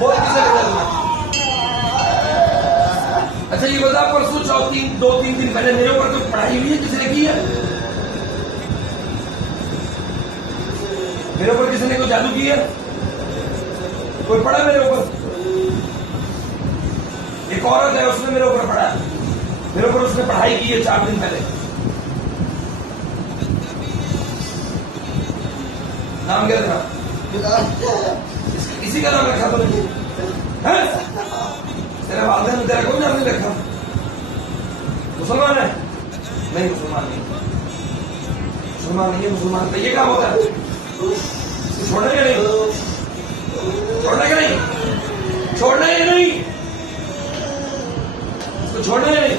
बोल किसे भेजा तुमने? अच्छा ये बता, परसों 2-3 दिन पहले मेरे ऊपर कोई पढ़ाई हुई है? किसने की है मेरे ऊपर? किसने कोई जादू की है? कोई पढ़ा मेरे ऊपर? एक औरत है, उसने मेरे ऊपर पढ़ा, मेरे ऊपर उसने पढ़ाई की है 4 दिन पहले। नाम क्या था? इसी का नाम रखा तुमने? तेरे वालिदैन ने तेरा कोई नाम नहीं रखा? मुसलमान है? नहीं, मुसलमान नहीं है। मुसलमान तो ये काम होता है? छोड़ना या नहीं? छोड़ना या नहीं? छोड़ना या नहीं? इसको छोड़ना या नहीं?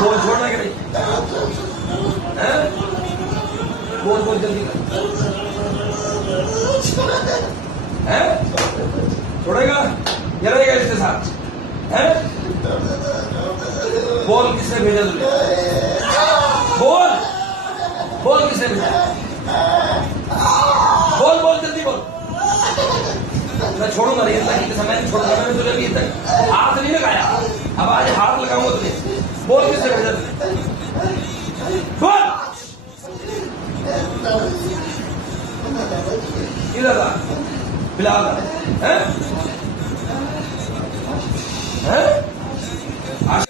बोल, छोड़ना कि नहीं? बोल जल्दी कर। छोड़ेगा या रहेगा इसके साथ? बोल किसने भेजा तुझे? बोल किसने भेजा? बोल जल्दी बोल। मैं छोड़ूंगा नहीं, अल्लाह की कसम, मैं नहीं छोड़ूंगा। मैंने तुझे अभी तक हाथ नहीं लगाया, अब आज हाथ लगाऊंगा तुझे। बोल किसने भेजा तुझे? बोल। इधर आ, बिलाल है?